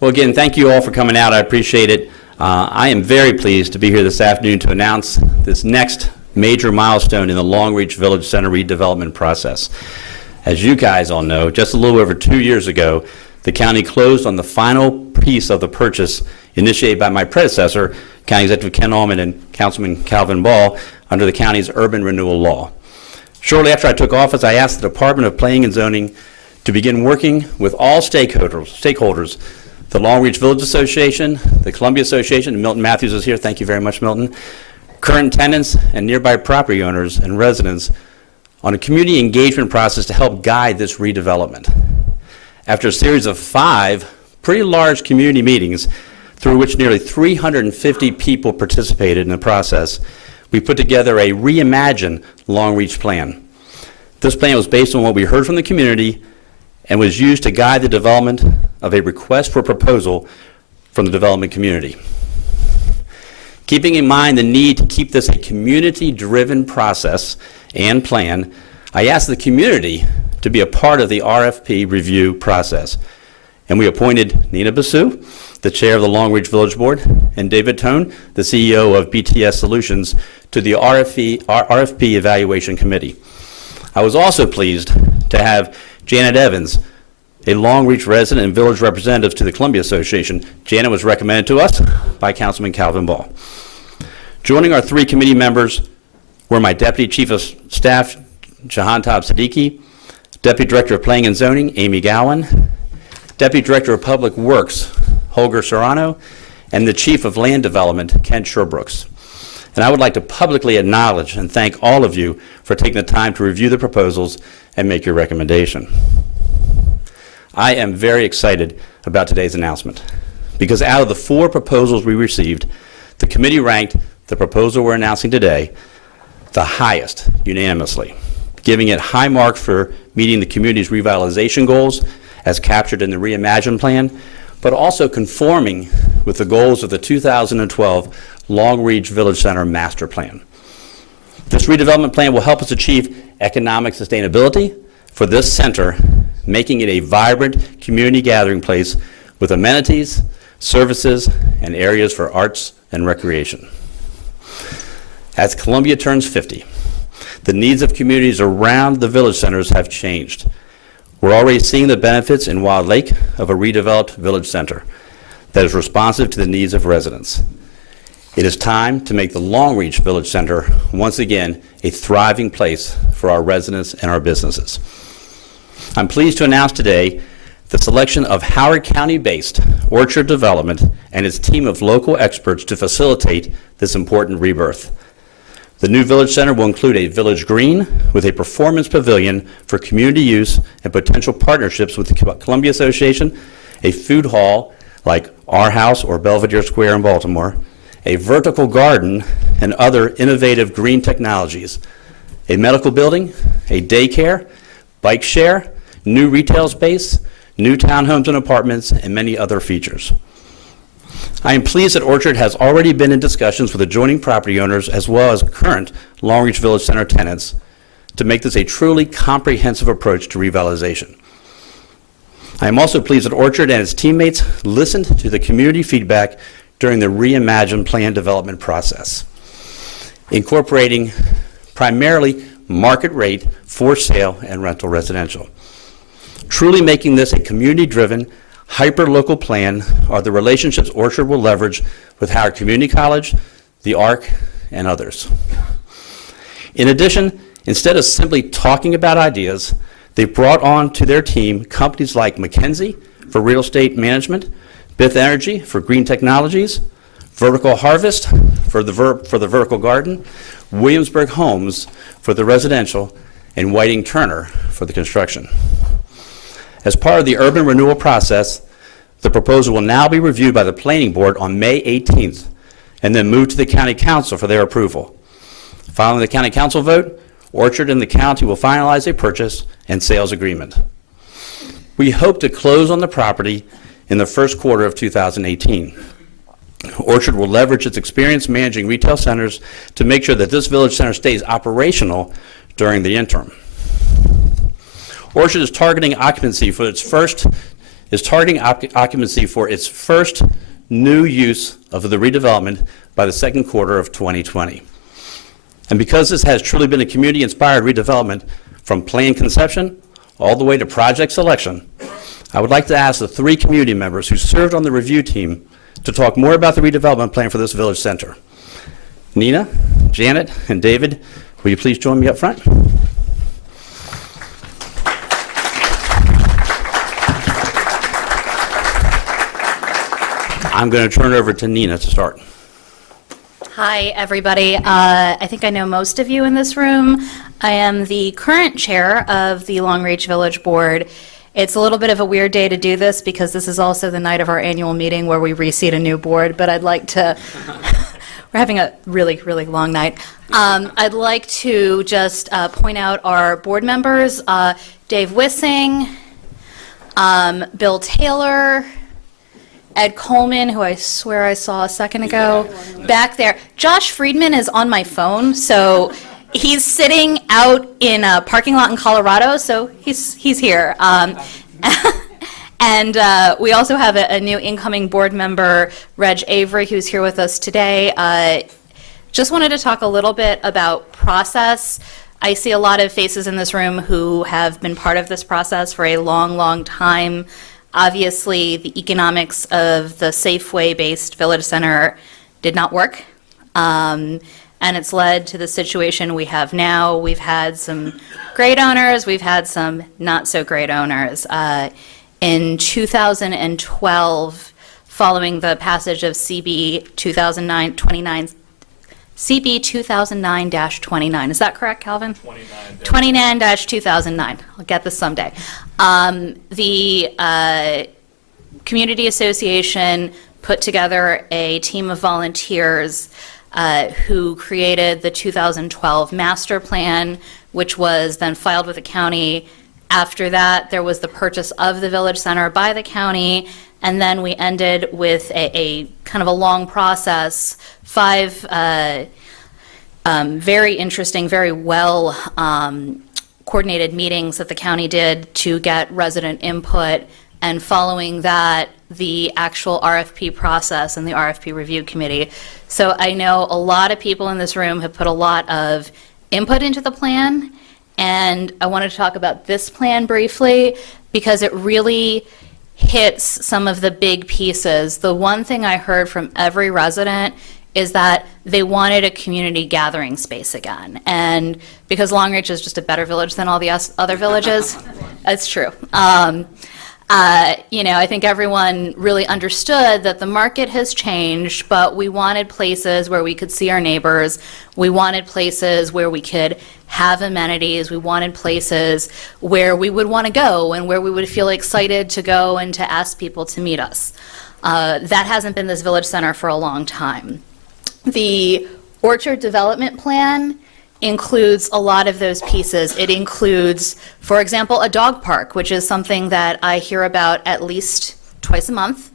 Well, again, thank you all for coming out. I appreciate it. I am very pleased to be here this afternoon to announce this next major milestone in the Long Reach Village Center redevelopment process. As you guys all know, just a little over 2 years ago, the county closed on the final piece of the purchase initiated by my predecessor, County Executive Kittleman and Councilman Calvin Ball, under the county's urban renewal law. Shortly after I took office, I asked the Department of Planning and Zoning to begin working with all stakeholders, the Long Reach Village Association, the Columbia Association, and Milton Matthews is here, thank you very much, Milton, current tenants and nearby property owners and residents on a community engagement process to help guide this redevelopment. After a series of 5 pretty large community meetings, through which nearly 350 people participated in the process, we put together a reimagined Long Reach plan. This plan was based on what we heard from the community and was used to guide the development of a request for proposal from the development community. Keeping in mind the need to keep this a community-driven process and plan, I asked the community to be a part of the RFP review process. And we appointed Nina Basu, the chair of the Long Reach Village Board, and David Tone, the CEO of BTS Solutions, to the RFP Evaluation Committee. I was also pleased to have Janet Evans, a Long Reach resident and village representative to the Columbia Association. Janet was recommended to us by Councilman Calvin Ball. Joining our 3 committee members were my Deputy Chief of Staff, Jahantab Siddiqui, Deputy Director of Planning and Zoning, Amy Gowan, Deputy Director of Public Works, Holger Serrano, and the Chief of Land Development, Kent Sherbrooks. And I would like to publicly acknowledge and thank all of you for taking the time to review the proposals and make your recommendation. I am very excited about today's announcement because out of the 4 proposals we received, the committee ranked the proposal we're announcing today the highest unanimously, giving it high marks for meeting the community's revitalization goals as captured in the Reimagine Plan, but also conforming with the goals of the 2012 Long Reach Village Center Master Plan. This redevelopment plan will help us achieve economic sustainability for this center, making it a vibrant community gathering place with amenities, services, and areas for arts and recreation. As Columbia turns 50, the needs of communities around the village centers have changed. We're already seeing the benefits in Wild Lake of a redeveloped village center that is responsive to the needs of residents. It is time to make the Long Reach Village Center once again a thriving place for our residents and our businesses. I'm pleased to announce today the selection of Howard County-based Orchard Development and its team of local experts to facilitate this important rebirth. The new Village Center will include a village green with a performance pavilion for community use and potential partnerships with the Columbia Association, a food hall like Our House or Belvedere Square in Baltimore, a vertical garden and other innovative green technologies, a medical building, a daycare, bike share, new retail space, new townhomes and apartments, and many other features. I am pleased that Orchard has already been in discussions with adjoining property owners as well as current Long Reach Village Center tenants to make this a truly comprehensive approach to revitalization. I am also pleased that Orchard and its teammates listened to the community feedback during the Reimagine Plan development process, incorporating primarily market rate for sale and rental residential. Truly making this a community-driven, hyper-local plan are the relationships Orchard will leverage with Howard Community College, the ARC, and others. In addition, instead of simply talking about ideas, they've brought on to their team companies like McKinsey for real estate management, Bith Energy for green technologies, Vertical Harvest for the vertical garden, Williamsburg Homes for the residential, and Whiting Turner for the construction. As part of the urban renewal process, the proposal will now be reviewed by the Planning Board on May 18th and then moved to the County Council for their approval. Following the County Council vote, Orchard and the county will finalize a purchase and sales agreement. We hope to close on the property in the first quarter of 2018. Orchard will leverage its experience managing retail centers to make sure that this village center stays operational during the interim. Orchard is targeting occupancy for its first is targeting occupancy for its first new use of the redevelopment by the second quarter of 2020. And because this has truly been a community-inspired redevelopment from plan conception all the way to project selection, I would like to ask the 3 community members who served on the review team to talk more about the redevelopment plan for this village center. Nina, Janet, and David, will you please join me up front? I'm going to turn it over to Nina to start. Hi, everybody. I think I know most of you in this room. I am the current chair of the Long Reach Village Board. It's a little bit of a weird day to do this because this is also the night of our annual meeting where we reseat a new board, but I'd like to, we're having a really, really long night. I'd like to just point out our board members, Dave Wissing, Bill Taylor, Ed Coleman, who I swear I saw a second ago, back there. Josh Friedman is on my phone, so he's sitting out in a parking lot in Colorado, so he's here. And we also have a new incoming board member, Reg Avery, who's here with us today. Just wanted to talk a little bit about process. I see a lot of faces in this room who have been part of this process for a long, long time. Obviously, the economics of the Safeway-based Village Center did not work, and it's led to the situation we have now. We've had some great owners, we've had some not so great owners. In 2012, following the passage of CB 2009-29, CB 2009-29, is that correct, Calvin? 29-2009. I'll get this someday. The Community Association put together a team of volunteers who created the 2012 master plan, which was then filed with the county. After that, there was the purchase of the Village Center by the county, and then we ended with a kind of a long process, 5 very interesting, very well coordinated meetings that the county did to get resident input, and following that, the actual RFP process and the RFP review committee. So I know a lot of people in this room have put a lot of input into the plan, and I wanted to talk about this plan briefly because it really hits some of the big pieces. The one thing I heard from every resident is that they wanted a community gathering space again. And because Long Reach is just a better village than all the other villages, it's true. You know, I think everyone really understood that the market has changed, but we wanted places where we could see our neighbors. We wanted places where we could have amenities. We wanted places where we would want to go and where we would feel excited to go and to ask people to meet us. That hasn't been this village center for a long time. The Orchard Development Plan includes a lot of those pieces. It includes, for example, a dog park, which is something that I hear about at least twice a month.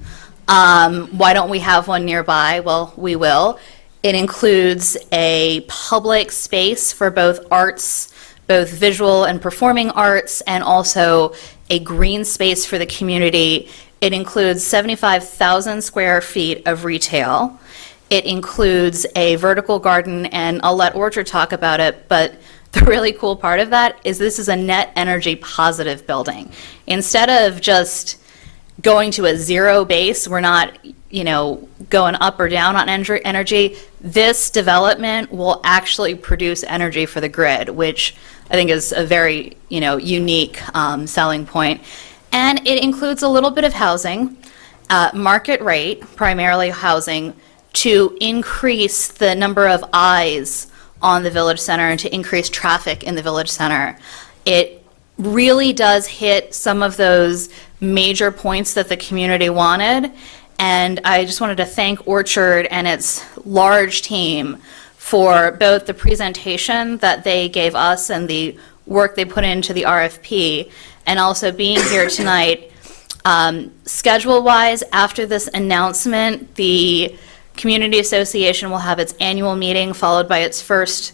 Why don't we have one nearby? Well, we will. It includes a public space for both arts, both visual and performing arts, and also a green space for the community. It includes 75,000 square feet of retail. It includes a vertical garden, and I'll let Orchard talk about it, but the really cool part of that is this is a net energy positive building. Instead of just going to a zero base, we're not, you know, going up or down on energy. This development will actually produce energy for the grid, which I think is a very, you know, unique selling point. And it includes a little bit of housing, market rate, primarily housing, to increase the number of eyes on the Village Center and to increase traffic in the Village Center. It really does hit some of those major points that the community wanted, and I just wanted to thank Orchard and its large team for both the presentation that they gave us and the work they put into the RFP, and also being here tonight. Schedule-wise, after this announcement, the Community Association will have its annual meeting followed by its first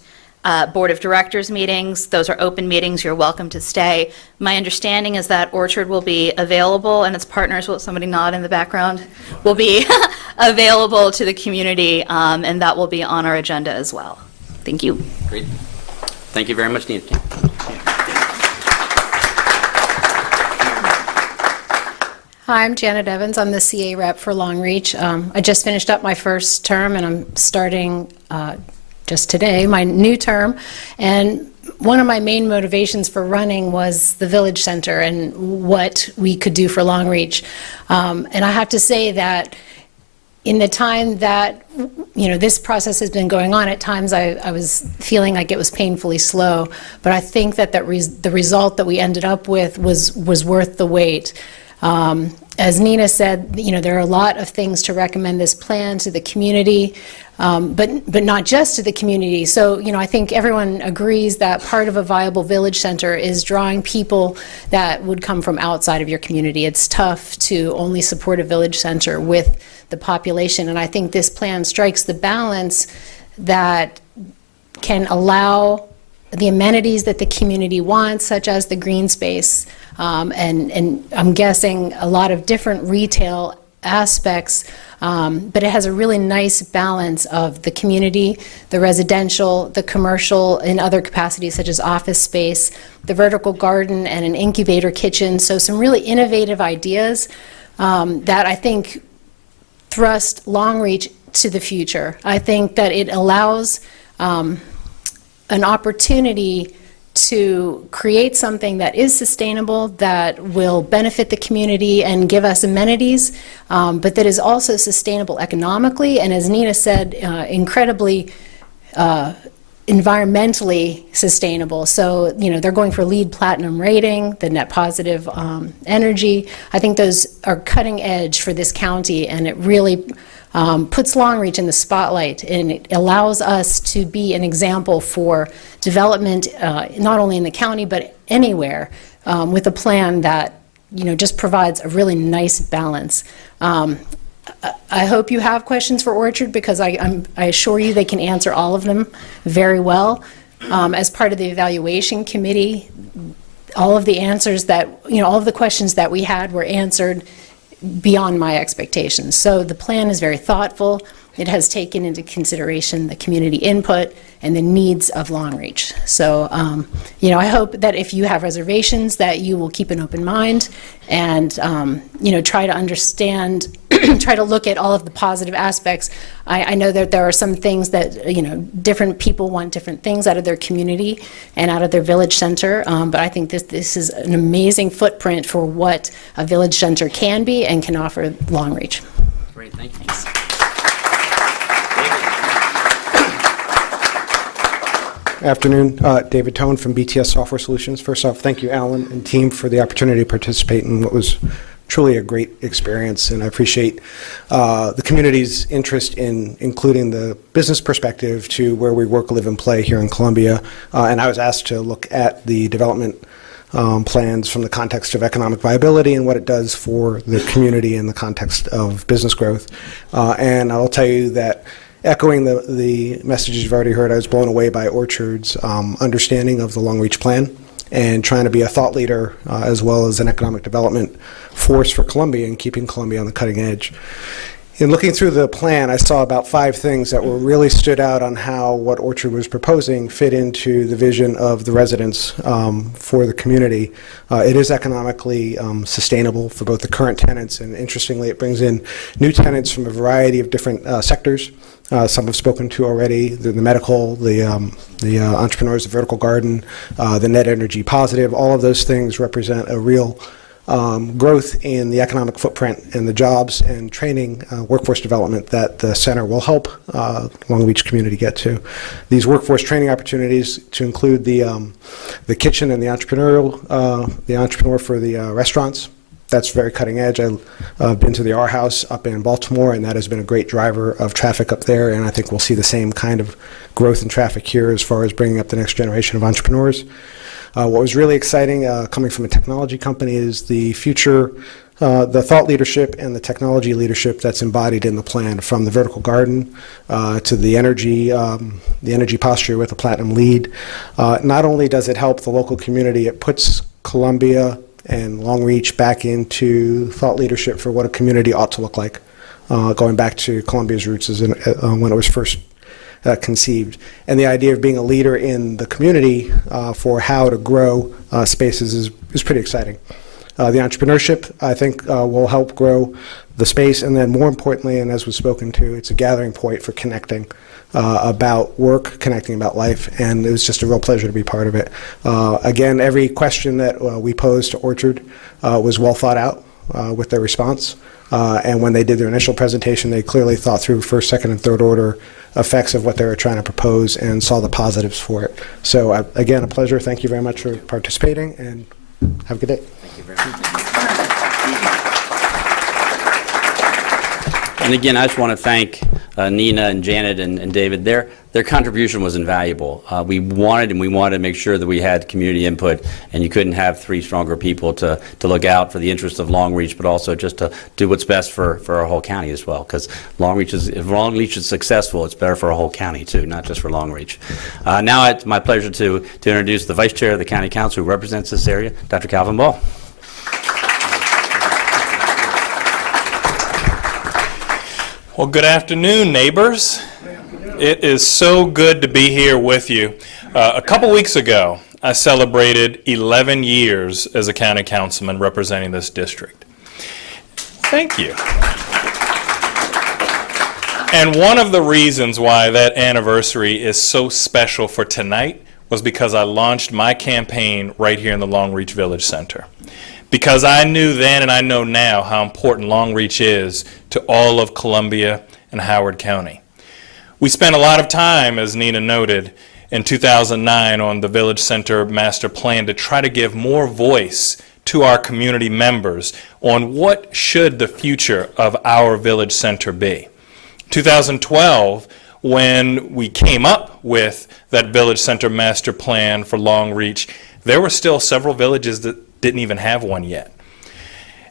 Board of Directors meetings. Those are open meetings. You're welcome to stay. My understanding is that Orchard will be available, and its partners, will somebody nod in the background, will be available to the community, and that will be on our agenda as well. Thank you. Great. Thank you very much, Nina. Hi, I'm Janet Evans. I'm the CA rep for Long Reach. I just finished up my first term, and I'm starting just today my new term. And one of my main motivations for running was the Village Center and what we could do for Long Reach. And I have to say that in the time that this process has been going on, at times I was feeling like it was painfully slow. But I think that the result that we ended up with was worth the wait. As Nina said, there are a lot of things to recommend this plan to the community, but not just to the community. So, I think everyone agrees that part of a viable village center is drawing people that would come from outside of your community. It's tough to only support a village center with the population, and I think this plan strikes the balance that can allow the amenities that the community wants, such as the green space, and I'm guessing a lot of different retail aspects, but it has a really nice balance of the community, the residential, the commercial, in other capacities such as office space, the vertical garden, and an incubator kitchen. So some really innovative ideas that I think thrust Long Reach to the future. I think that it allows an opportunity to create something that is sustainable, that will benefit the community and give us amenities, but that is also sustainable economically, and as Nina said, incredibly environmentally sustainable. So, they're going for LEED Platinum rating, the net positive energy. I think those are cutting edge for this county, and it really puts Long Reach in the spotlight, and it allows us to be an example for development, not only in the county but anywhere, with a plan that just provides a really nice balance. I hope you have questions for Orchard, because I assure you they can answer all of them very well. As part of the evaluation committee, all of the answers that all of the questions that we had were answered beyond my expectations. So the plan is very thoughtful. It has taken into consideration the community input and the needs of Long Reach. So, I hope that if you have reservations, that you will keep an open mind and, try to understand, try to look at all of the positive aspects. I know that there are some things that, different people want different things out of their community and out of their village center, but I think this is an amazing footprint for what a village center can be and can offer Long Reach. Great, thank you. Thanks. Afternoon, David Tone from BTS Software Solutions. First off, thank you, Alan and team, for the opportunity to participate in what was truly a great experience, and I appreciate the community's interest in including the business perspective to where we work, live, and play here in Columbia. And I was asked to look at the development plans from the context of economic viability and what it does for the community in the context of business growth. And I'll tell you that, echoing the messages you've already heard, I was blown away by Orchard's understanding of the Long Reach Plan and trying to be a thought leader as well as an economic development force for Columbia and keeping Columbia on the cutting edge. In looking through the plan, I saw about 5 things that were really stood out on how what Orchard was proposing fit into the vision of the residents for the community. It is economically sustainable for both the current tenants, and interestingly, it brings in new tenants from a variety of different sectors. Some I've spoken to already: the medical, the entrepreneurs, the vertical garden, the net energy positive. All of those things represent a real growth in the economic footprint and the jobs and training, workforce development that the center will help Long Beach community get to. These workforce training opportunities to include the kitchen and the entrepreneur for the restaurants. That's very cutting edge. I've been to the R House up in Baltimore, and that has been a great driver of traffic up there, and I think we'll see the same kind of growth in traffic here as far as bringing up the next generation of entrepreneurs. What was really exciting coming from a technology company is the future the thought leadership and the technology leadership that's embodied in the plan, from the vertical garden to the energy posture with a platinum LEED. Not only does it help the local community, it puts Columbia and Long Reach back into thought leadership for what a community ought to look like, going back to Columbia's roots as when it was first conceived. And the idea of being a leader in the community for how to grow spaces is pretty exciting. The entrepreneurship, I think, will help grow the space, and then more importantly, and as was spoken to, it's a gathering point for connecting about work, connecting about life, and it was just a real pleasure to be part of it. Again, every question that we posed to Orchard was well thought out with their response, and when they did their initial presentation, they clearly thought through first, second, and third order effects of what they were trying to propose and saw the positives for it. So again, a pleasure. Thank you very much for participating, and have a good day. Thank you very much. And again, I just want to thank Nina and Janet and David. Their contribution was invaluable. We wanted to make sure that we had community input, and you couldn't have three stronger people to look out for the interests of Long Reach, but also just to do what's best for our whole county as well. Because if Long Reach is successful, it's better for our whole county too, not just for Long Reach. Now it's my pleasure to introduce the Vice Chair of the County Council who represents this area, Dr. Calvin Ball. Well, good afternoon, neighbors. It is so good to be here with you. A couple weeks ago, I celebrated 11 years as a county councilman representing this district. Thank you. And one of the reasons why that anniversary is so special for tonight was because I launched my campaign right here in the Long Reach Village Center. Because I knew then and I know now how important Long Reach is to all of Columbia and Howard County. We spent a lot of time, as Nina noted, in 2009 on the Village Center Master Plan to try to give more voice to our community members on what should the future of our Village Center be. 2012, when we came up with that Village Center Master Plan for Long Reach, there were still several villages that didn't even have one yet.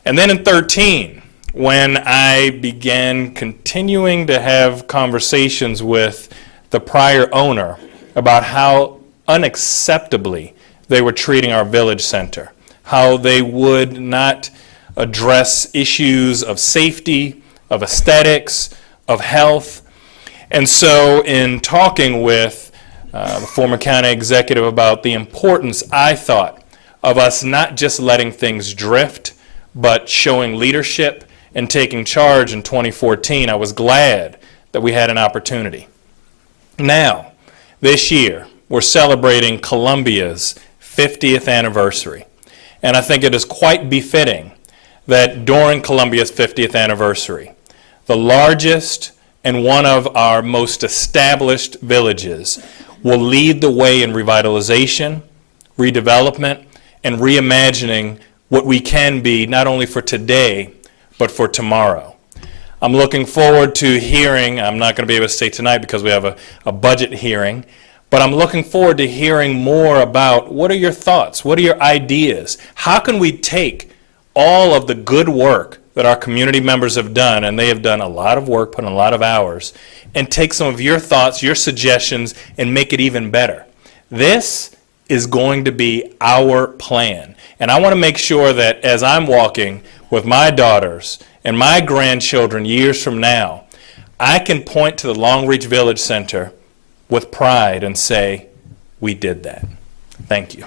And then in 2013, when I began continuing to have conversations with the prior owner about how unacceptably they were treating our village center, how they would not address issues of safety, of aesthetics, of health. And so in talking with the former county executive about the importance, I thought, of us not just letting things drift, but showing leadership and taking charge in 2014, I was glad that we had an opportunity. Now, this year, we're celebrating Columbia's 50th anniversary. And I think it is quite befitting that during Columbia's 50th anniversary, the largest and one of our most established villages will lead the way in revitalization, redevelopment, and reimagining what we can be, not only for today, but for tomorrow. I'm looking forward to hearing, I'm not going to be able to say tonight because we have a budget hearing, but I'm looking forward to hearing more about what are your thoughts, what are your ideas, how can we take all of the good work that our community members have done, and they have done a lot of work, put in a lot of hours, and take some of your thoughts, your suggestions, and make it even better. This is going to be our plan. And I want to make sure that as I'm walking with my daughters and my grandchildren years from now, I can point to the Long Reach Village Center with pride and say, we did that. Thank you.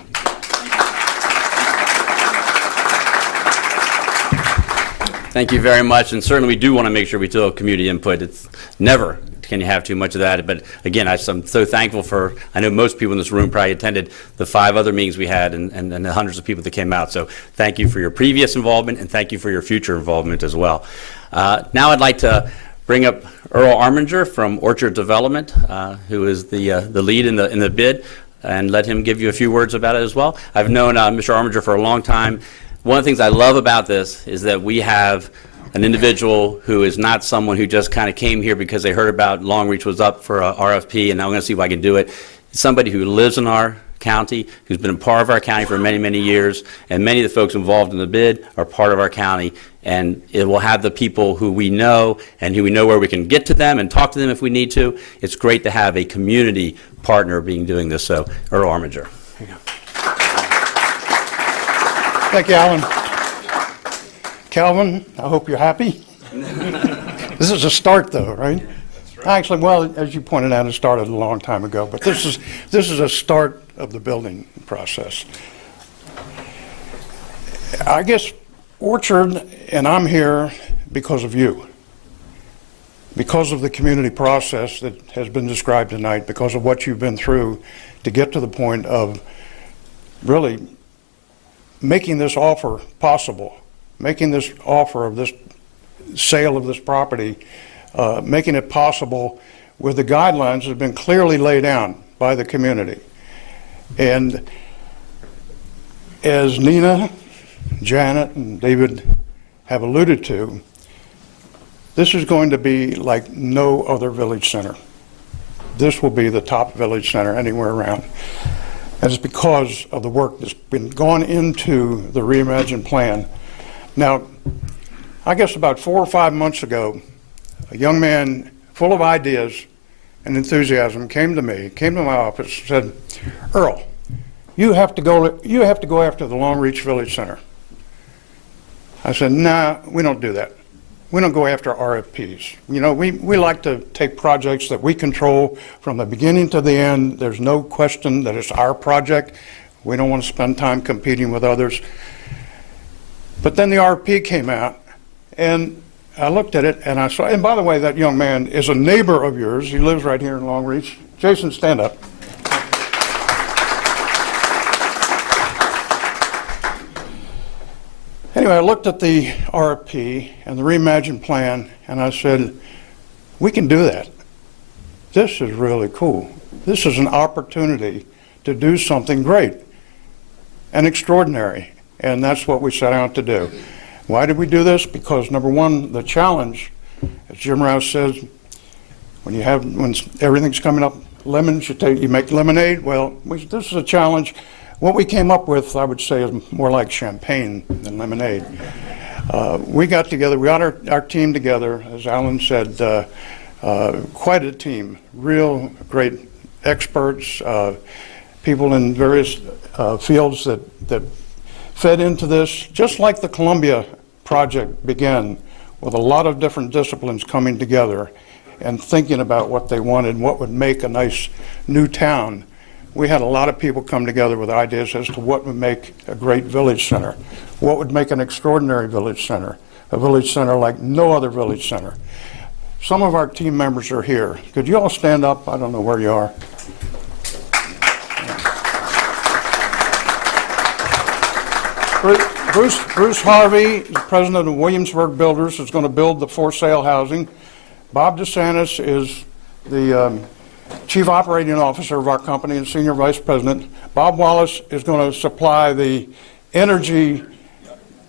Thank you very much, and certainly we do want to make sure we still have community input. It's never can you have too much of that, but again, I'm so thankful for, I know most people in this room probably attended the 5 other meetings we had and the hundreds of people that came out, so thank you for your previous involvement and thank you for your future involvement as well. Now I'd like to bring up Earl Arminger from Orchard Development, who is the lead in the bid, and let him give you a few words about it as well. I've known Mr. Arminger for a long time. One of the things I love about this is that we have an individual who is not someone who just kind of came here because they heard about Long Reach was up for a RFP and now I'm going to see if I can do it. It's somebody who lives in our county, who's been a part of our county for many, many years, and many of the folks involved in the bid are part of our county, and it will have the people who we know and who we know where we can get to them and talk to them if we need to. It's great to have a community partner doing this, so Earl Armiger. Here you go. Thank you, Alan. Calvin, I hope you're happy. This is a start, though, right? That's right. Actually, well, as you pointed out, it started a long time ago, but this is a start of the building process. I guess Orchard, and I'm here because of you, because of the community process that has been described tonight, because of what you've been through to get to the point of really making this offer possible, making this offer of this sale of this property, making it possible with the guidelines that have been clearly laid down by the community. And as Nina, Janet, and David have alluded to, this is going to be like no other village center. This will be the top village center anywhere around. And it's because of the work that's been gone into the reimagined plan. Now, I guess about 4 or 5 months ago, a young man full of ideas and enthusiasm came to my office and said, Earl, you have to go after the Long Reach Village Center. I said, nah, we don't do that. We don't go after RFPs. You know, we like to take projects that we control from the beginning to the end. There's no question that it's our project. We don't want to spend time competing with others. But then the RFP came out, and I looked at it, and I saw, and by the way, that young man is a neighbor of yours. He lives right here in Long Reach. Jason, stand up. Anyway, I looked at the RFP and the reimagined plan, and I said, we can do that. This is really cool. This is an opportunity to do something great and extraordinary, and that's what we set out to do. Why did we do this? Because number one, the challenge, as Jim Rouse says, when everything's coming up, lemons, you make lemonade. Well, this is a challenge. What we came up with, I would say, is more like champagne than lemonade. We got together, we got our team together, as Alan said, quite a team, real great experts, people in various fields that fed into this, just like the Columbia project began, with a lot of different disciplines coming together and thinking about what they wanted, what would make a nice new town. We had a lot of people come together with ideas as to what would make a great village center, what would make an extraordinary village center, a village center like no other village center. Some of our team members are here. Could you all stand up? I don't know where you are. Bruce Harvey, the president of Williamsburg Builders, is going to build the for sale housing. Bob DeSantis is the Chief Operating Officer of our company and Senior Vice President. Bob Wallace is going to supply the energy,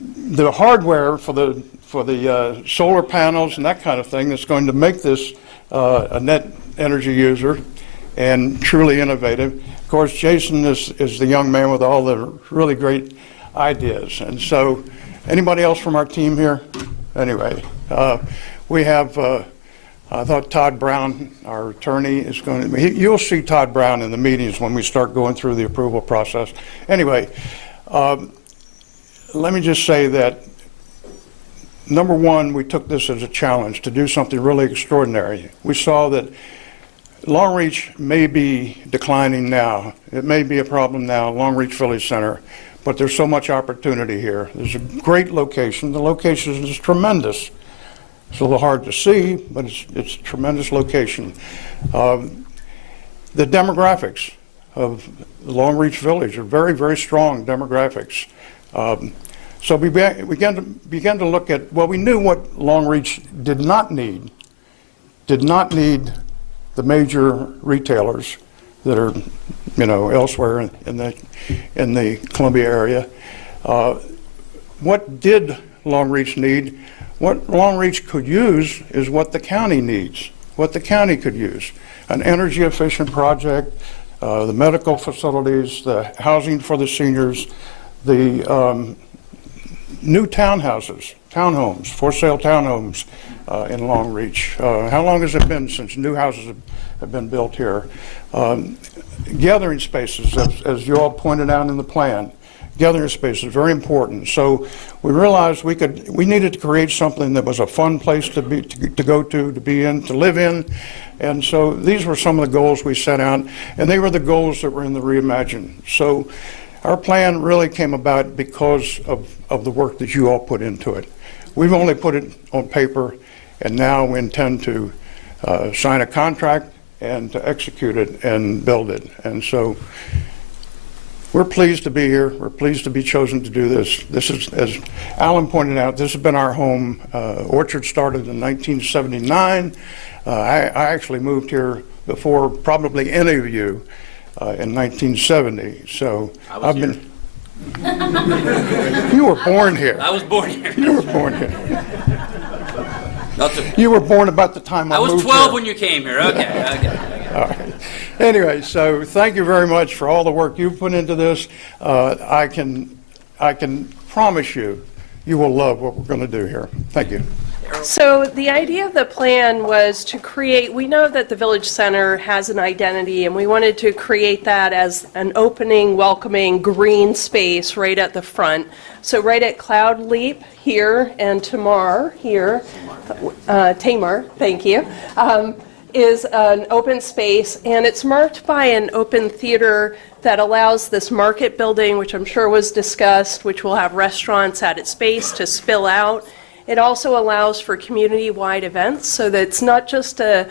the hardware for the solar panels and that kind of thing that's going to make this a net energy user and truly innovative. Of course, Jason is the young man with all the really great ideas. And so, anybody else from our team here? Anyway, we have I thought Todd Brown, our attorney, is going to, you'll see Todd Brown in the meetings when we start going through the approval process. Anyway, let me just say that, number one, we took this as a challenge to do something really extraordinary. We saw that Long Reach may be declining now. It may be a problem now, Long Reach Village Center, but there's so much opportunity here. There's a great location. The location is tremendous. It's a little hard to see, but it's a tremendous location. The demographics of the Long Reach Village are very, very strong demographics. So we began to look at, well, we knew what Long Reach did not need the major retailers that are, elsewhere in the Columbia area. What did Long Reach need? What Long Reach could use is what the county needs, what the county could use. An energy efficient project, the medical facilities, the housing for the seniors, the new townhomes, for sale townhomes in Long Reach. How long has it been since new houses have been built here? Gathering spaces, as you all pointed out in the plan. Gathering space is very important. So we realized we needed to create something that was a fun place to go to be in, to live in. And so these were some of the goals we set out, and they were the goals that were in the Reimagine. So our plan really came about because of the work that you all put into it. We've only put it on paper, and now we intend to sign a contract and to execute it and build it. And so we're pleased to be here. We're pleased to be chosen to do this. This is, as Alan pointed out, this has been our home. Orchard started in 1979. I actually moved here before probably any of you in 1970. So I've been. You were born here. I was born here. You were born here. You were born about the time I moved here. I was 12 when you came here. Okay. All right. Anyway, so thank you very much for all the work you've put into this. I can promise you, you will love what we're going to do here. Thank you. So the idea of the plan was to create, we know that the Village Center has an identity, and we wanted to create that as an opening, welcoming, green space right at the front. So right at Cloud Leap here and Tamar here, Tamar, thank you, is an open space, and it's marked by an open theater that allows this market building, which I'm sure was discussed, which will have restaurants at its base, to spill out. It also allows for community-wide events, so that it's not just a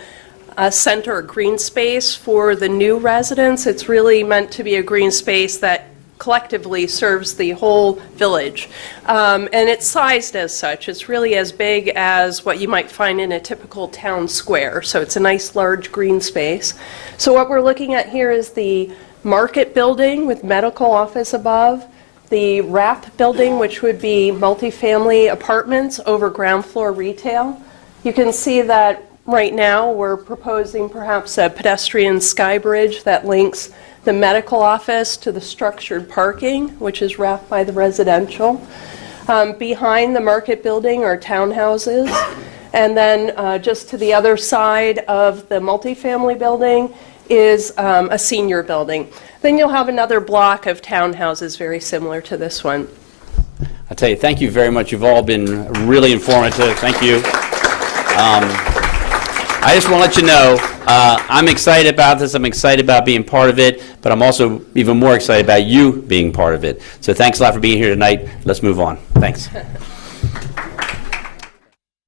center, a green space for the new residents. It's really meant to be a green space that collectively serves the whole village. And it's sized as such. It's really as big as what you might find in a typical town square. So it's a nice large green space. So what we're looking at here is the market building with medical office above, the wrap building, which would be multifamily apartments over ground floor retail. You can see that right now we're proposing perhaps a pedestrian sky bridge that links the medical office to the structured parking, which is wrapped by the residential. Behind the market building are townhouses. And then just to the other side of the multifamily building is a senior building. Then you'll have another block of townhouses very similar to this one. I tell you, thank you very much. You've all been really informative. Thank you. I just want to let you know, I'm excited about this. I'm excited about being part of it, but I'm also even more excited about you being part of it. So thanks a lot for being here tonight. Let's move on. Thanks.